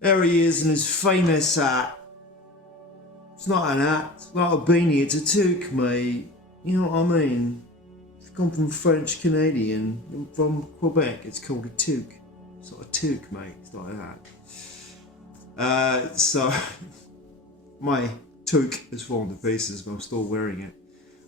There he is in his famous hat. It's not an hat, it's not a beanie, it's a toque, mate. You know what I mean? It's come from French Canadian. I'm from Quebec, it's called a toque. It's not a toque, mate, it's not a hat. So, my toque is falling to pieces, but I'm still wearing it.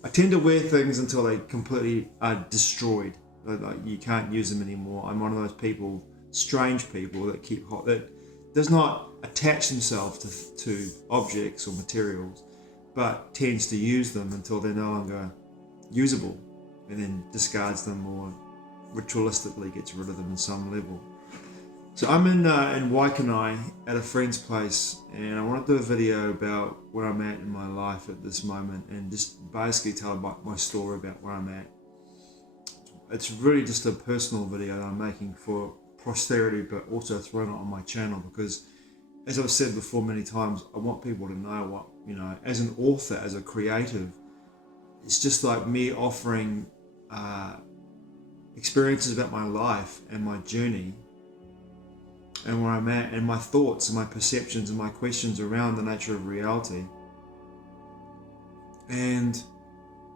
I tend to wear things until they completely are destroyed. Like you can't use them anymore. I'm one of those people, strange people that keep hot, that does not attach themselves to objects or materials, but tends to use them until they're no longer usable, and then discards them or ritualistically gets rid of them in some level. So I'm in Waikanae at a friend's place, and I want to do a video about where I'm at in my life at this moment, and just basically tell about my story about where I'm at. It's really just a personal video that I'm making for posterity, but also throwing it on my channel because, as I've said before many times, I want people to know what, as an author, as a creative, it's just like me offering experiences about my life and my journey and where I'm at and my thoughts and my perceptions and my questions around the nature of reality and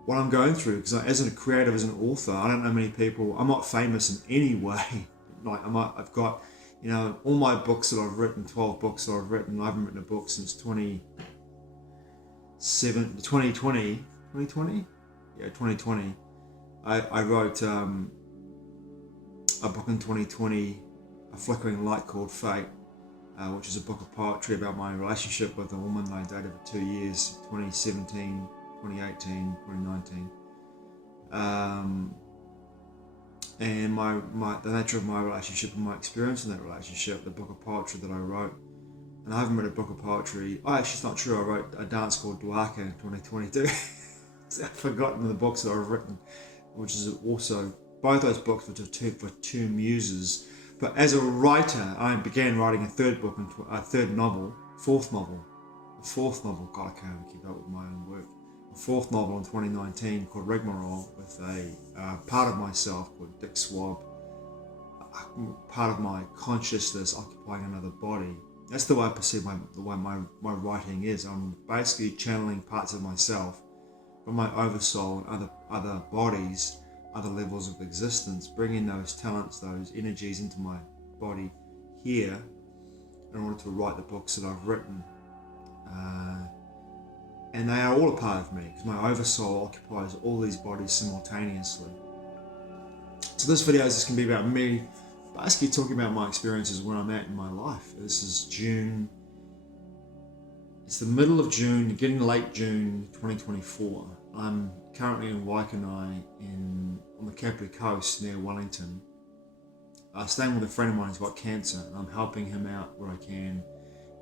what I'm going through. Because as a creative, as an author, I don't know many people. I'm not famous in any way. Like I've got, all my books that I've written, 12 books that I've written. I haven't written a book since 2020. Yeah, 2020. I wrote a book in 2020, A Flickering Light Called Fate, which is a book of poetry about my relationship with a woman that I dated for 2 years, 2017, 2018, 2019. And the nature of my relationship and my experience in that relationship, the book of poetry that I wrote. And I haven't read a book of poetry. Oh, actually, it's not true. I wrote a dance called Duaka in 2022. I've forgotten the books that I've written, which is also both those books were for two muses. But as a writer, I began writing a third book, fourth novel. God, I can't even keep up with my own work. A fourth novel in 2019 called Rigmarole, with a part of myself called Dick Swab, part of my consciousness occupying another body. That's the way I perceive the way my writing is. I'm basically channeling parts of myself from my oversoul and other bodies, other levels of existence, bringing those talents, those energies into my body here in order to write the books that I've written. And they are all a part of me because my oversoul occupies all these bodies simultaneously. So this video is just going to be about me basically talking about my experiences, where I'm at in my life. This is June. It's the middle of June, getting late June 2024. I'm currently in Waikanae on the Kapiti Coast near Wellington. Staying with a friend of mine who's got cancer, and I'm helping him out where I can,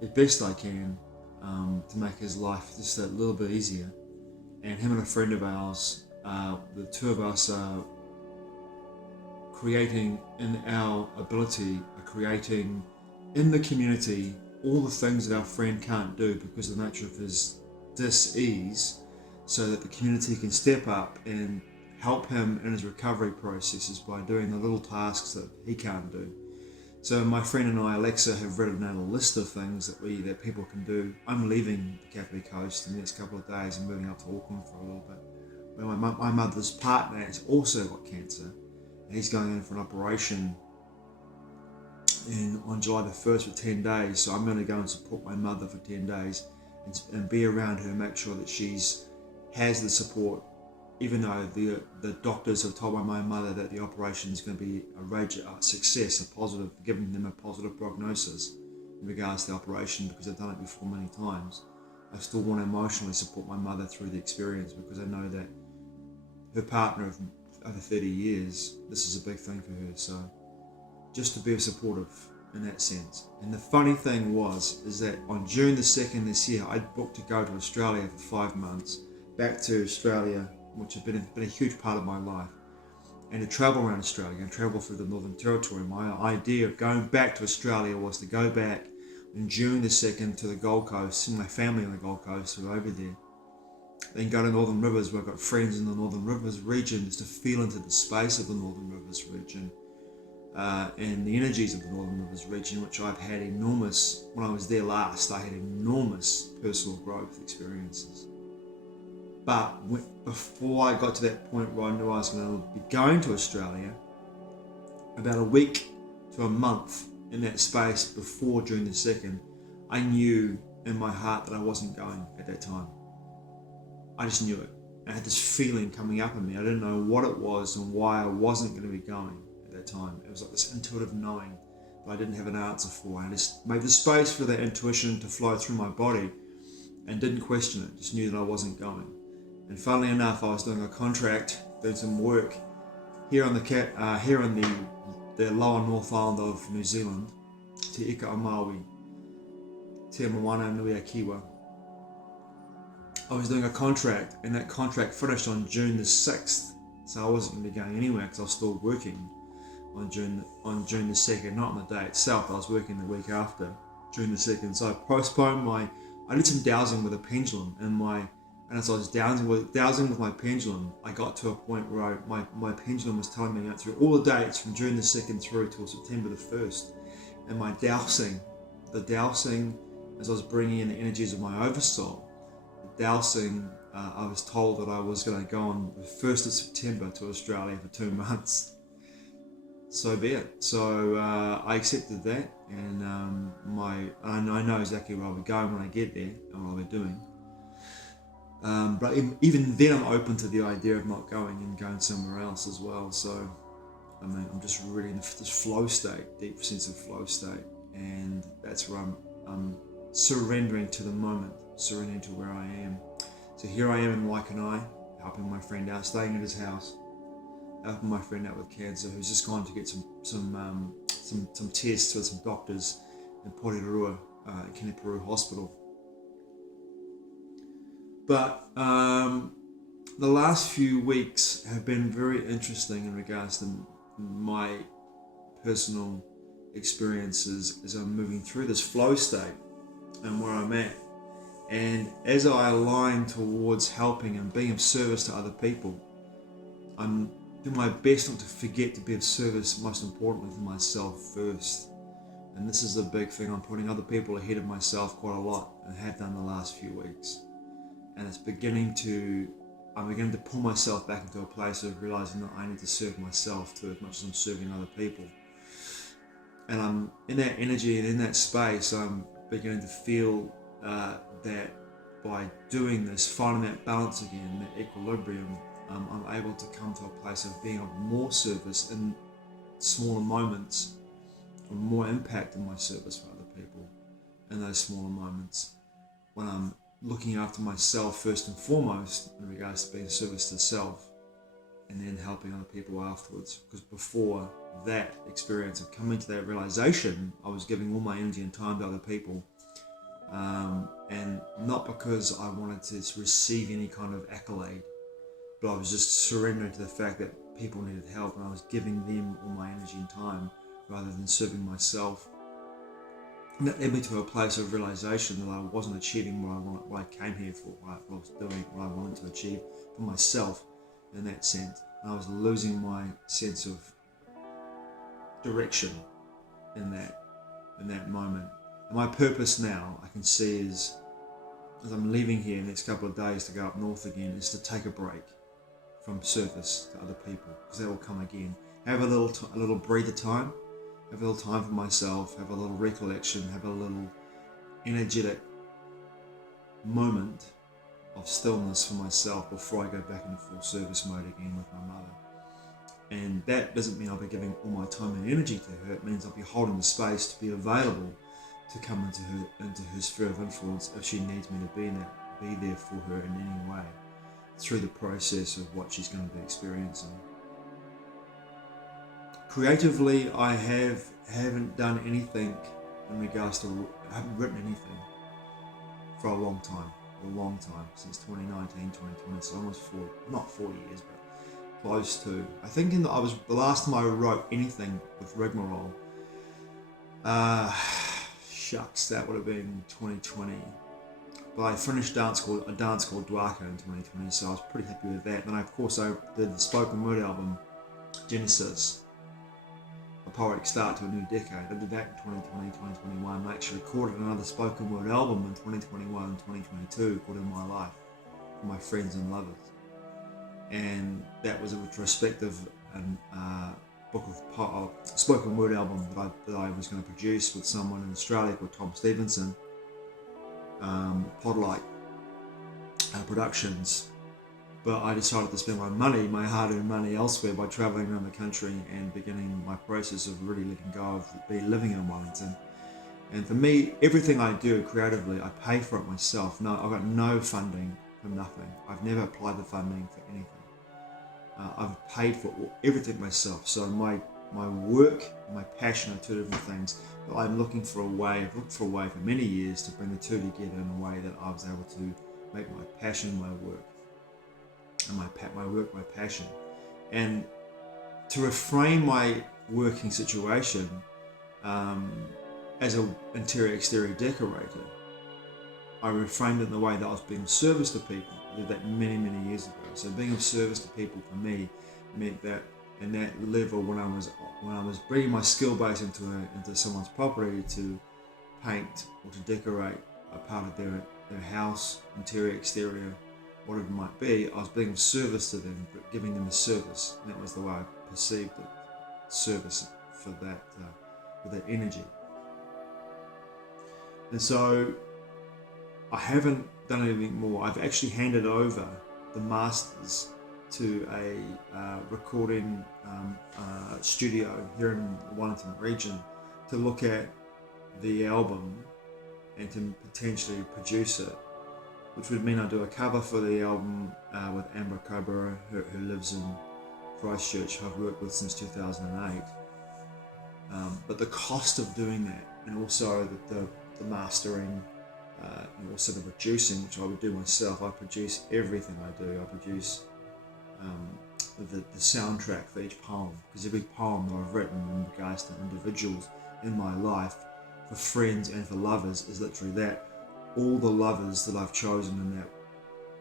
as best I can, to make his life just a little bit easier. And him and a friend of ours, the two of us are creating in our ability, creating in the community all the things that our friend can't do because of the nature of his dis-ease, so that the community can step up and help him in his recovery processes by doing the little tasks that he can't do. So my friend and I, Alexa, have written out a list of things that people can do. I'm leaving the Kapiti Coast in the next couple of days and moving up to Auckland for a little bit. My mother's partner has also got cancer, and he's going in for an operation on July the 1st for 10 days. So I'm going to go and support my mother for 10 days and be around her, make sure that has the support, even though the doctors have told my mother that the operation is going to be a success, giving them a positive prognosis in regards to the operation, because I've done it before many times. I still want to emotionally support my mother through the experience, because I know that her partner of over 30 years, this is a big thing for her. So just to be supportive in that sense. And the funny thing is that on June the 2nd this year, I'd booked to go to Australia for 5 months, back to Australia, which has been a huge part of my life, and to travel around Australia and travel through the Northern Territory. My idea of going back to Australia was to go back on June the 2nd to the Gold Coast, see my family on the Gold Coast who are over there, then go to Northern Rivers, where I've got friends in the Northern Rivers region, just to feel into the space of the Northern Rivers region, and the energies of the Northern Rivers region, which I've had enormous, when I was there last, I had enormous personal growth experiences. But before I got to that point where I knew I was going to be going to Australia, about a week to a month in that space before June the 2nd, I knew in my heart that I wasn't going at that time. I just knew it. I had this feeling coming up in me. I didn't know what it was and why I wasn't going to be going at that time. It was like this intuitive knowing that I didn't have an answer for. I just made the space for that intuition to flow through my body and didn't question it. Just knew that I wasn't going. And funnily enough, I was doing a contract, doing some work here on the lower North Island of New Zealand, Te Ika o Maui, Te Moana Nui a Kiwa. I was doing a contract, and that contract finished on June the 6th, so I wasn't going to be going anywhere because I was still working on June the 2nd, not on the day itself. I was working the week after June the 2nd, so I postponed I did some dowsing with a pendulum, and as I was dowsing with my pendulum, I got to a point where my pendulum was telling me through all the dates from June the 2nd through till September the 1st, and the dowsing, as I was bringing in the energies of my oversoul, dowsing, I was told that I was going to go on the 1st of September to Australia for 2 months. So be it. So I accepted that, and I know exactly where I'll be going when I get there and what I'll be doing. But even then, I'm open to the idea of not going and going somewhere else as well. So I mean, I'm just really in this flow state, deep sense of flow state, and that's where I'm surrendering to the moment, surrendering to where I am. So here I am in Waikanai, helping my friend out, staying at his house, helping my friend out with cancer, who's just gone to get some tests with some doctors in Porirua, Keneperu Hospital. But the last few weeks have been very interesting in regards to my personal experiences as I'm moving through this flow state and where I'm at. And as I align towards helping and being of service to other people, I'm doing my best not to forget to be of service, most importantly, to myself first. And this is a big thing. I'm putting other people ahead of myself quite a lot, and have done the last few weeks. And I'm beginning to pull myself back into a place of realizing that I need to serve myself too, as much as I'm serving other people. And I'm in that energy and in that space, I'm beginning to feel that by doing this, finding that balance again, that equilibrium, I'm able to come to a place of being of more service in smaller moments, or more impact in my service for other people in those smaller moments, when I'm looking after myself first and foremost in regards to being of service to self, and then helping other people afterwards. Because before that experience of coming to that realization, I was giving all my energy and time to other people, and not because I wanted to receive any kind of accolade, but I was just surrendering to the fact that people needed help, and I was giving them all my energy and time rather than serving myself. And that led me to a place of realization that I wasn't achieving what I came here for, what I was doing, what I wanted to achieve for myself in that sense. And I was losing my sense of direction in that moment. And my purpose now, I can see, is, as I'm leaving here in the next couple of days to go up north again, is to take a break from service to other people, because that will come again. Have a little breather time, have a little time for myself, have a little recollection, have a little energetic moment of stillness for myself before I go back into full service mode again with my mother. And that doesn't mean I'll be giving all my time and energy to her. It means I'll be holding the space to be available to come into her sphere of influence if she needs me to be there for her in any way through the process of what she's going to be experiencing. Creatively, I haven't done anything in regards to, I haven't written anything for a long time, since 2019, 2020, so almost not 4 years, but close to. I think the last time I wrote anything with Rigmarole, that would have been 2020. But I finished a dance called Dwaka in 2020, so I was pretty happy with that. And of course I did the spoken word album, Genesis, poetic start to a new decade. I did that in 2020, 2021. I actually recorded another spoken word album in 2021 and 2022 called In My Life for my friends and lovers. And that was a retrospective book of spoken word album that I was going to produce with someone in Australia called Tom Stevenson, Podlight Productions. But I decided to spend my hard-earned money elsewhere by travelling around the country and beginning my process of really letting go of living in Wellington. And for me, everything I do creatively, I pay for it myself. No, I've got no funding for nothing. I've never applied the funding for anything. I've paid for everything myself. So my work and my passion are two different things. But I'm looking for a way for many years to bring the two together in a way that I was able to make my passion my work. And my work my passion. And to reframe my working situation as an interior-exterior decorator, I reframed it in the way that I was being of service to people. I did that many, many years ago. So being of service to people for me meant that in that level, when I was bringing my skill base into someone's property to paint or to decorate a part of their house, interior, exterior, whatever it might be, I was being of service to them, but giving them a service. And that was the way I perceived it, service for that energy. And so I haven't done anything more. I've actually handed over the masters to a recording studio here in the Wellington region to look at the album and to potentially produce it, which would mean I do a cover for the album with Amber Cobra, who lives in Christchurch, who I've worked with since 2008. But the cost of doing that, and also the mastering, and also the producing, which I would do myself. I produce everything I do. I produce the soundtrack for each poem, because every poem that I've written in regards to individuals in my life, for friends and for lovers, is literally that. All the lovers that I've chosen in that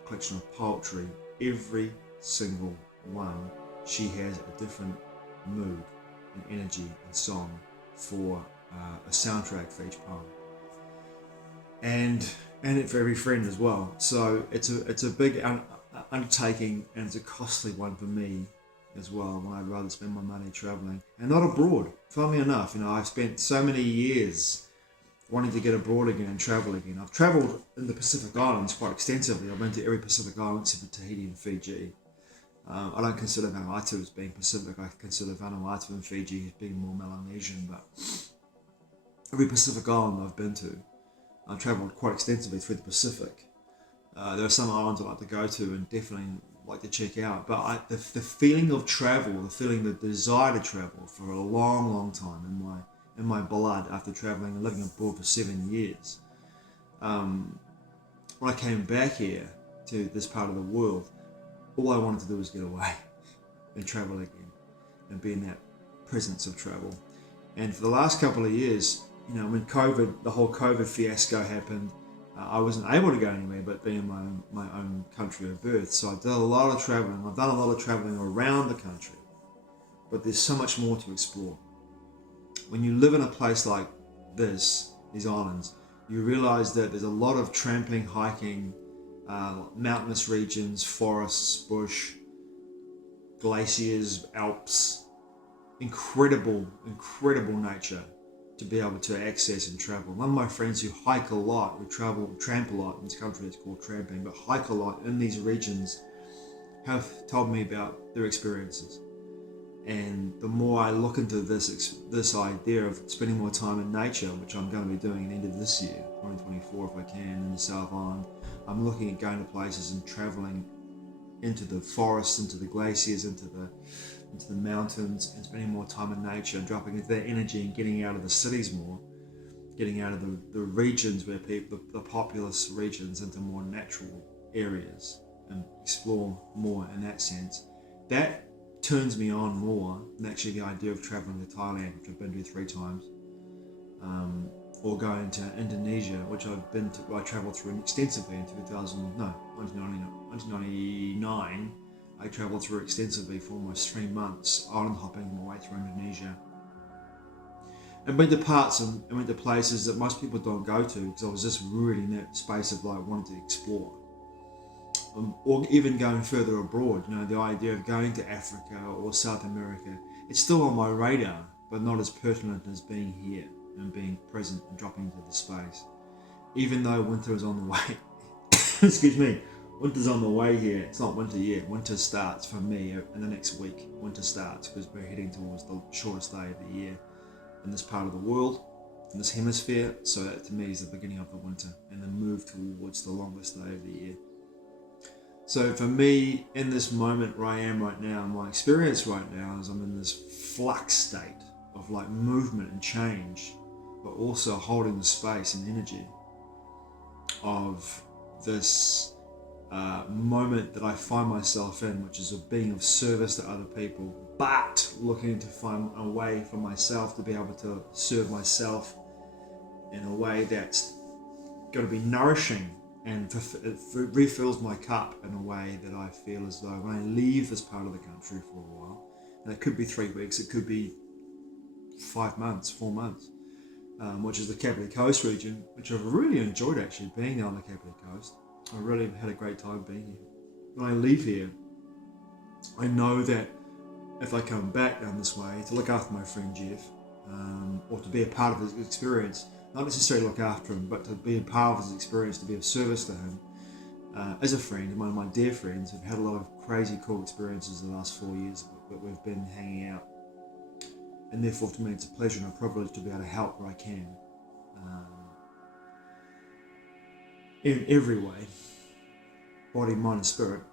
collection of poetry, every single one, she has a different mood and energy and song for a soundtrack for each poem, and it for every friend as well. So it's a big undertaking, and it's a costly one for me as well, when I'd rather spend my money travelling and not abroad. Funnily enough, I've spent so many years wanting to get abroad again and travel again. I've travelled in the Pacific Islands quite extensively. I've been to every Pacific Island except for Tahiti and Fiji. I don't consider Vanuatu as being Pacific. I consider Vanuatu and Fiji as being more Melanesian, but every Pacific Island I've been to, I've travelled quite extensively through the Pacific. There are some islands I'd like to go to and definitely like to check out, but the feeling of travel, the desire to travel for a long, long time in my blood after travelling and living abroad for 7 years. When I came back here to this part of the world, all I wanted to do was get away and travel again and be in that presence of travel. And for the last couple of years, when the whole COVID fiasco happened, I wasn't able to go anywhere but be in my own country of birth. So I did a lot of travelling. I've done a lot of travelling around the country, but there's so much more to explore. When you live in a place like these islands, you realise that there's a lot of tramping, hiking, mountainous regions, forests, bush, glaciers, Alps, incredible nature to be able to access and travel. One of my friends who hike a lot, who tramp a lot in this country, it's called tramping, but hike a lot in these regions, have told me about their experiences. And the more I look into this idea of spending more time in nature, which I'm going to be doing at the end of this year, 2024 if I can, in the South Island, I'm looking at going to places and travelling into the forests, into the glaciers, into the mountains, and spending more time in nature and dropping into that energy and getting out of the cities more, getting out of the regions where the populous regions, into more natural areas and explore more in that sense. That turns me on more than actually the idea of travelling to Thailand, which I've been to 3 times, or going to Indonesia, which I travelled through extensively in 1999. I travelled through extensively for almost 3 months, island hopping my way through Indonesia, and went to parts and went to places that most people don't go to, because I was just really in that space of like wanting to explore. Or even going further abroad, the idea of going to Africa or South America, it's still on my radar, but not as pertinent as being here and being present and dropping into the space. Even though winter is on the way, excuse me, winter's on the way here. It's not winter yet. Winter starts for me in the next week. Winter starts because we're heading towards the shortest day of the year in this part of the world, in this hemisphere. So that to me is the beginning of the winter and the move towards the longest day of the year. So for me, in this moment where I am right now, my experience right now is I'm in this flux state of like movement and change, but also holding the space and energy of this moment that I find myself in, which is of being of service to other people, but looking to find a way for myself to be able to serve myself in a way that's going to be nourishing and it refills my cup in a way that I feel as though when I leave this part of the country for a while, and it could be 3 weeks, it could be 5 months, 4 months, which is the Kapiti Coast region, which I've really enjoyed actually being on the Kapiti Coast. I really had a great time being here. When I leave here, I know that if I come back down this way to look after my friend Jeff, or to be a part of his experience, not necessarily look after him, but to be a part of his experience, to be of service to him, as a friend, one of my dear friends who've had a lot of crazy cool experiences the last 4 years that we've been hanging out. And therefore to me it's a pleasure and a privilege to be able to help where I can, in every way, body, mind and spirit,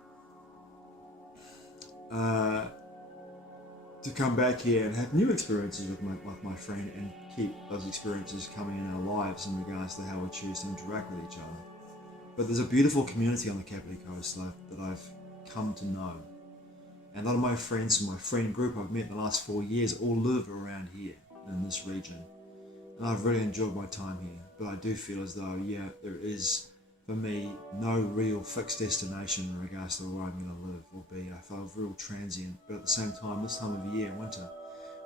to come back here and have new experiences with my friend and keep those experiences coming in our lives in regards to how we choose to interact with each other. But there's a beautiful community on the Kapiti Coast that I've come to know. And a lot of my friends and my friend group I've met in the last 4 years all live around here in this region. And I've really enjoyed my time here. But I do feel as though, there is, for me, no real fixed destination in regards to where I'm going to live or be. I feel real transient. But at the same time, this time of year, winter,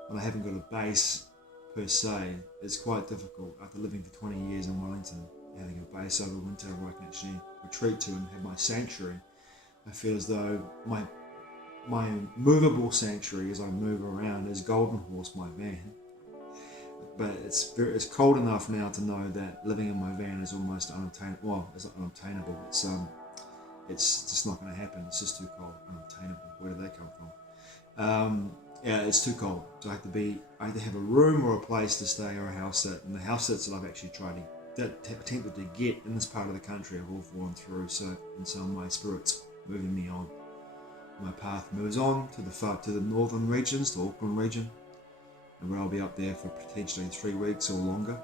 when I haven't got a base per se, it's quite difficult after living for 20 years in Wellington, having a base over winter where I can actually retreat to and have my sanctuary. I feel as though my movable sanctuary as I move around is Golden Horse, my van. But it's cold enough now to know that living in my van is almost unobtainable. Well, it's not unobtainable. It's just not going to happen. It's just too cold. Unobtainable. Where did that come from? It's too cold. So I have to have a room or a place to stay or a house sit. And the house sits that I've actually attempted to get in this part of the country have all fallen through. So my spirit's moving me on. My path moves on to the northern regions, to Auckland region, and where I'll be up there for potentially 3 weeks or longer.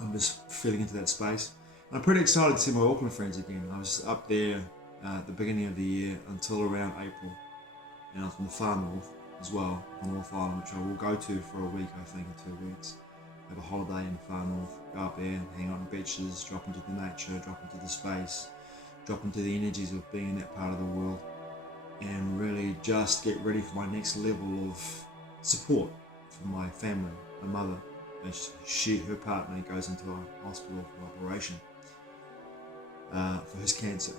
I'm just feeling into that space. And I'm pretty excited to see my Auckland friends again. I was up there at the beginning of the year until around April, and I was from the far north as well, the North Island, which I will go to for a week, I think, in 2 weeks. Have a holiday in the far north, go up there, hang on the beaches, drop into the nature, drop into the space, drop into the energies of being in that part of the world, and really just get ready for my next level of support from my family, my mother, as her partner goes into a hospital for operation for his cancer.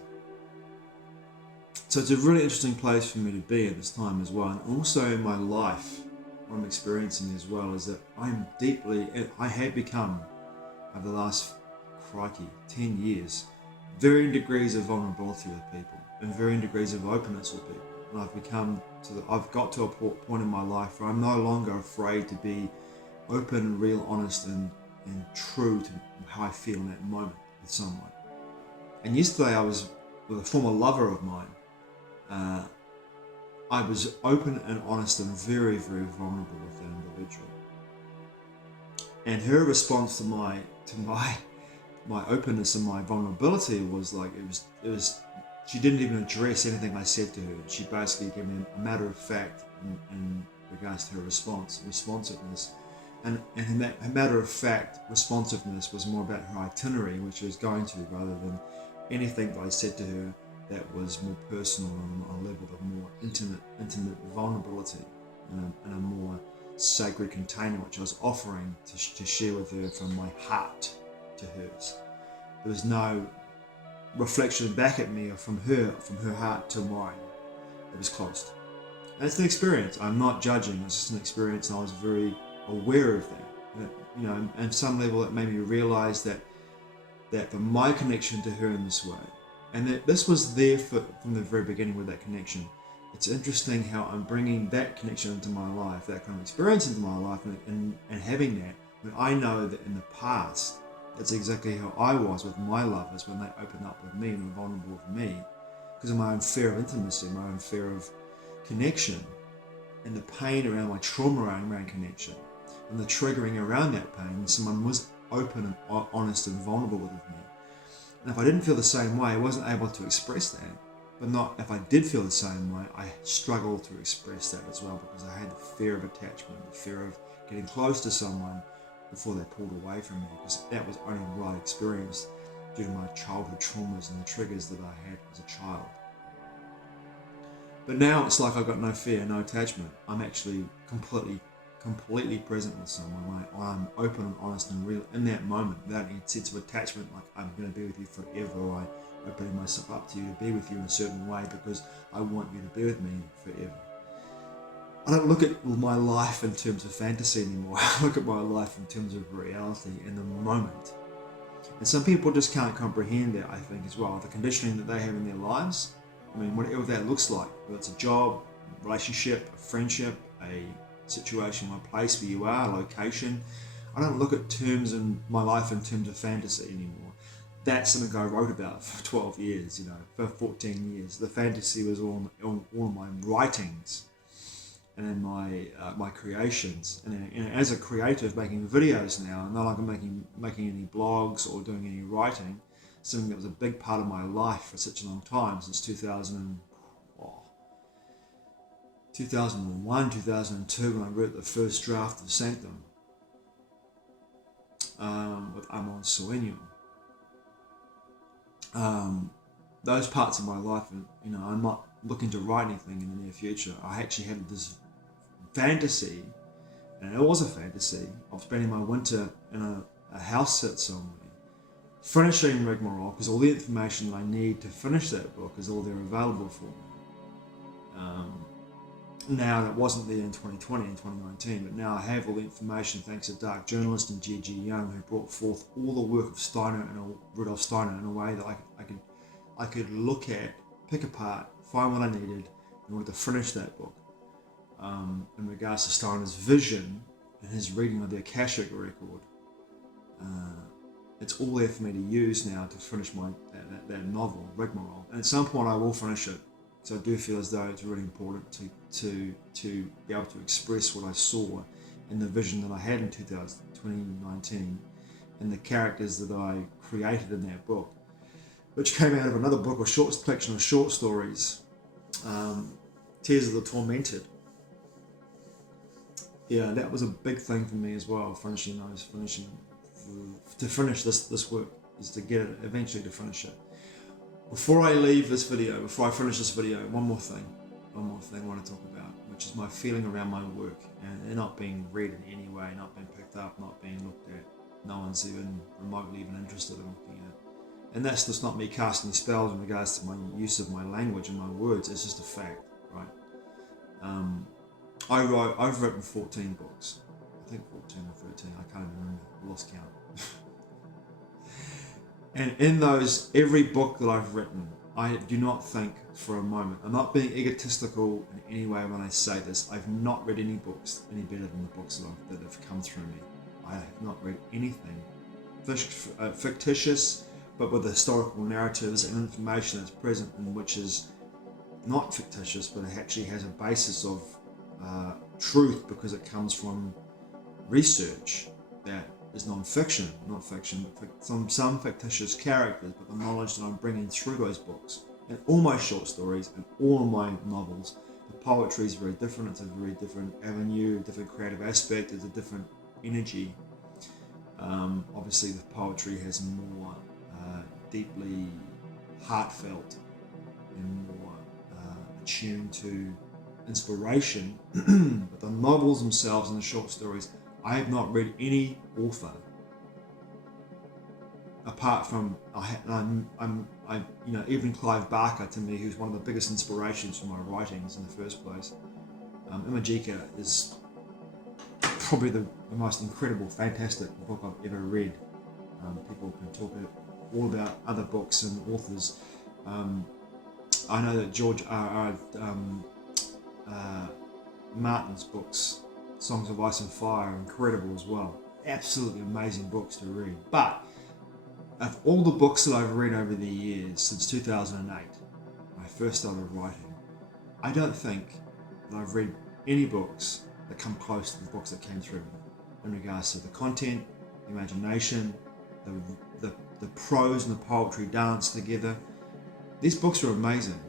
So it's a really interesting place for me to be at this time as well, and also in my life, what I'm experiencing as well is that I have become, over the last 10 years, varying degrees of vulnerability with people and varying degrees of openness with people. And I've got to a point in my life where I'm no longer afraid to be open, real, honest, and true to how I feel in that moment with someone. And yesterday I was with a former lover of mine. I was open and honest and very, very vulnerable with that individual. And her response to my openness and my vulnerability was like, it was she didn't even address anything I said to her. She basically gave me a matter of fact in regards to her responsiveness. And her matter of fact responsiveness was more about her itinerary, which she was going to, rather than anything that I said to her that was more personal and on a level of more intimate vulnerability and a more sacred container which I was offering to share with her from my heart to hers. There was no reflection back at me or from her heart to mine. It was closed. And it's an experience. I'm not judging. It's just an experience, and I was very aware of that. You know, and some level it made me realize that for my connection to her in this way, and that this was there from the very beginning with that connection. It's interesting how I'm bringing that connection into my life, that kind of experience into my life, and having that, when I know that in the past, that's exactly how I was with my lovers when they opened up with me and were vulnerable with me, because of my own fear of intimacy, my own fear of connection, and the pain around my trauma around connection, and the triggering around that pain. Someone was open and honest and vulnerable with me. And if I didn't feel the same way, I wasn't able to express that. But not if I did feel the same way, I struggled to express that as well, because I had the fear of attachment, the fear of getting close to someone before they pulled away from me, because that was only what I experienced due to my childhood traumas and the triggers that I had as a child. But now it's like I've got no fear, no attachment. I'm actually completely present with someone. I'm open and honest and real in that moment, without any sense of attachment, like I'm going to be with you forever, or I'm opening myself up to you to be with you in a certain way because I want you to be with me forever. I don't look at my life in terms of fantasy anymore. I look at my life in terms of reality in the moment. And some people just can't comprehend that, I think, as well. The conditioning that they have in their lives, I mean, whatever that looks like, whether it's a job, a relationship, a friendship, a situation, a place where you are, a location. I don't look at terms in my life in terms of fantasy anymore. That's something I wrote about for 12 years, for 14 years. The fantasy was all of my writings and in my creations. And as a creative making videos now, not like I'm making any blogs or doing any writing, something that was a big part of my life for such a long time, since 2001, 2002, when I wrote the first draft of Sanctum with Amon Sueño. Those parts of my life, I'm not looking to write anything in the near future. I actually had this fantasy, and it was a fantasy, of spending my winter in a house sit somewhere, finishing Rigmarole, because all the information that I need to finish that book is all there available for me. Now, that wasn't there in 2020 and 2019, but now I have all the information thanks to dark journalist and G.G. Young, who brought forth all the work of Rudolf Steiner in a way that I could look at, pick apart, find what I needed in order to finish that book. In regards to Steiner's vision and his reading of the Akashic record, it's all there for me to use now to finish that novel, Rigmarole. And at some point I will finish it. So I do feel as though it's really important to be able to express what I saw and the vision that I had in 2019 and the characters that I created in that book, which came out of another book, a collection of short stories, Tears of the Tormented. Yeah, that was a big thing for me as well, to finish this work, is to get it, eventually to finish it. Before I finish this video, one more thing I want to talk about, which is my feeling around my work and not being read in any way, not being picked up, not being looked at. No one's even remotely even interested in looking at it. And that's just not me casting spells in regards to my use of my language and my words. It's just a fact, right? I've written 14 books. I think 14 or 13. I can't even remember. I lost count. And in those, every book that I've written, I do not think for a moment, I'm not being egotistical in any way when I say this, I've not read any books any better than the books that have come through me. I have not read anything fictitious, but with historical narratives and information that's present, and which is not fictitious, but it actually has a basis of truth, because it comes from research that is non-fiction, not fiction, but some fictitious characters, but the knowledge that I'm bringing through those books and all my short stories and all of my novels. The poetry is very different. It's a very different avenue, a different creative aspect. It's a different energy. Obviously, the poetry has more deeply heartfelt and more attuned to inspiration, but the novels themselves and the short stories, I have not read any author apart from even Clive Barker, to me, who's one of the biggest inspirations for my writings in the first place. Imajika is probably the most incredible, fantastic book I've ever read. People can talk all about other books and authors. I know that George Martin's books, Songs of Ice and Fire, are incredible as well. Absolutely amazing books to read. But of all the books that I've read over the years, since 2008, when I first started writing, I don't think that I've read any books that come close to the books that came through me in regards to the content, the imagination, the prose and the poetry danced together. These books are amazing.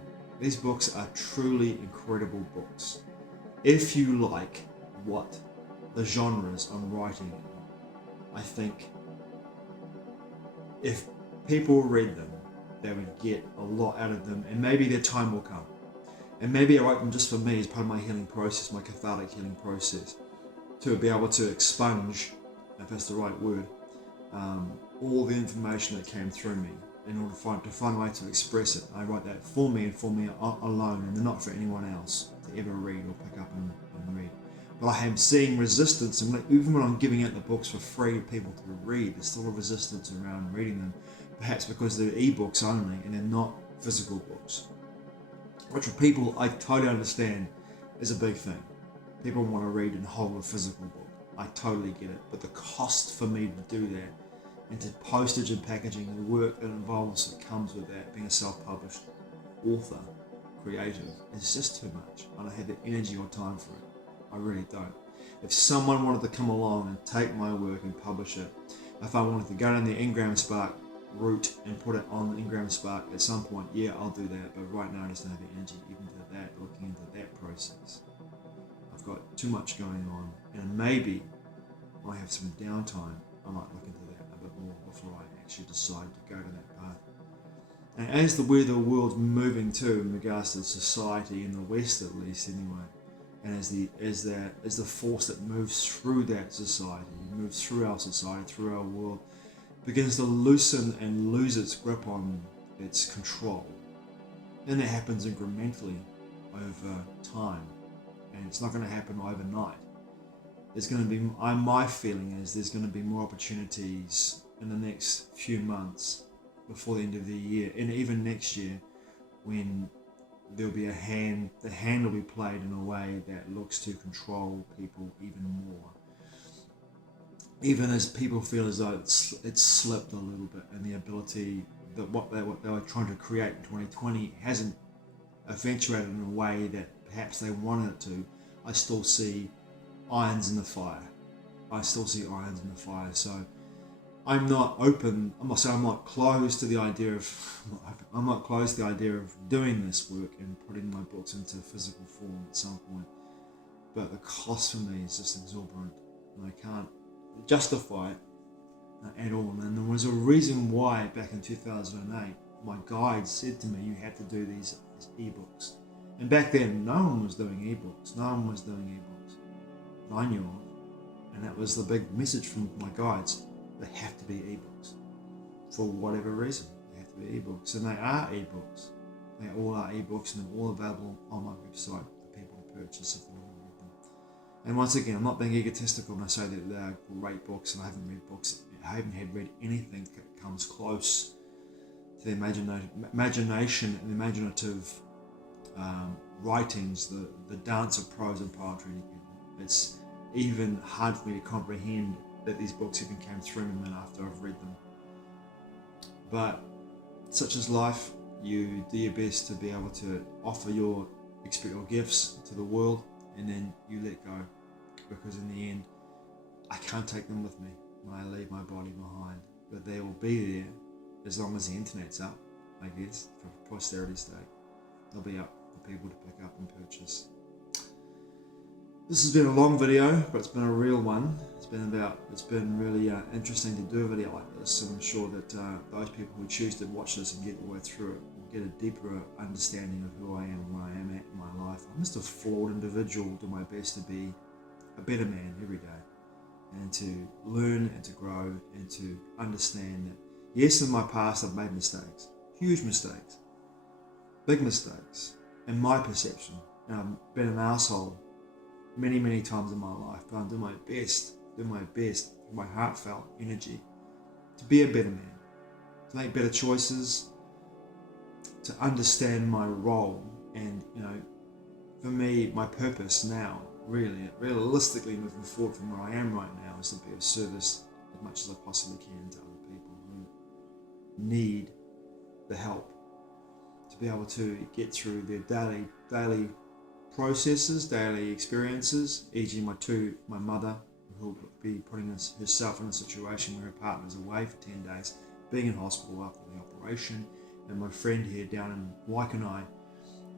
These books are truly incredible books. If you like what the genres I'm writing in, I think if people read them, they would get a lot out of them, and maybe their time will come. And maybe I write them just for me as part of my healing process, my cathartic healing process, to be able to expunge, if that's the right word, all the information that came through me in order to find a way to express it. I write that for me and for me alone, and they're not for anyone else to ever read or pick up and read. But I am seeing resistance, and even when I'm giving out the books for free to people to read, there's still a resistance around reading them, perhaps because they're ebooks only and they're not physical books. Which for people, I totally understand, is a big thing. People want to read and hold a physical book. I totally get it. But the cost for me to do that, and to postage and packaging, the work that involves, that comes with that, being a self-published author, creative, is just too much. I don't have the energy or time for it. I really don't. If someone wanted to come along and take my work and publish it, if I wanted to go down the Ingram Spark route and put it on the Ingram Spark at some point, yeah, I'll do that. But right now I just don't have the energy even to that, looking into that process. I've got too much going on, and maybe when I have some downtime, I might look into that a bit more before I actually decide to go to that path. And as where the world's moving to in regards to society in the West, at least anyway, and as the force that moves through that society, moves through our society, through our world, begins to loosen and lose its grip on its control. And that happens incrementally over time, and it's not going to happen overnight. There's going to be, my feeling is there's going to be more opportunities in the next few months before the end of the year, and even next year, when there'll be the hand will be played in a way that looks to control people even more. Even as people feel as though it's slipped a little bit, and the ability that what they were trying to create in 2020 hasn't eventuated in a way that perhaps they wanted it to, I still see irons in the fire. So I'm not open. I'm not closed to the idea of. I'm not closed to the idea of doing this work and putting my books into physical form at some point. But the cost for me is just exorbitant, and I can't justify it at all. And there was a reason why back in 2008, my guide said to me, "You have to do these ebooks." And back then, no one was doing ebooks. That I knew of, and that was the big message from my guides. They have to be ebooks for whatever reason. They have to be ebooks, and they are ebooks. They all are ebooks, and they're all available on my website for people to purchase if they want to read them. And once again, I'm not being egotistical when I say that they are great books, and I haven't read books. I haven't read anything that comes close to the imagination and imaginative writings, the dance of prose and poetry. It's even hard for me to comprehend that these books even came through me after I've read them. But such is life. You do your best to be able to offer your gifts to the world, and then you let go, because in the end, I can't take them with me when I leave my body behind. But they will be there as long as the internet's up, I guess, for posterity's sake. They'll be up for people to pick up and purchase. This has been a long video, but it's been a real one. It's been really interesting to do a video like this, and I'm sure that those people who choose to watch this and get all the way through it will get a deeper understanding of who I am and where I am at in my life. I'm just a flawed individual, do my best to be a better man every day, and to learn and to grow and to understand that, yes, in my past I've made mistakes, huge mistakes, big mistakes, in my perception. And I've been an asshole many times in my life, but I'm doing my best with my heartfelt energy to be a better man, to make better choices, to understand my role. And for me, my purpose now, really realistically moving forward from where I am right now, is to be of service as much as I possibly can to other people who need the help, to be able to get through their daily processes, daily experiences, e.g. my mother, who will be putting herself in a situation where her partner's away for 10 days, being in hospital after the operation, and my friend here down in Waikanae,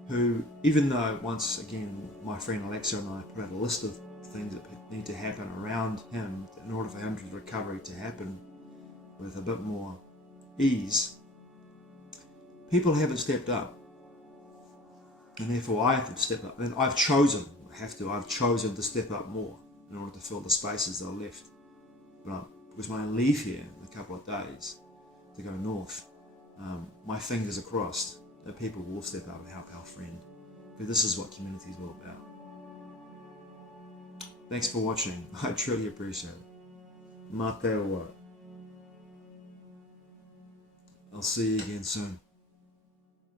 who, even though once again my friend Alexa and I put out a list of things that need to happen around him in order for him to recovery to happen with a bit more ease, people haven't stepped up, and therefore I have to step up. And I've chosen to step up more in order to fill the spaces that are left. Because when I leave here in a couple of days to go north, my fingers are crossed that people will step up and help our friend, because this is what community is all about. Thanks for watching. I truly appreciate it. Mate wa. I'll see you again soon.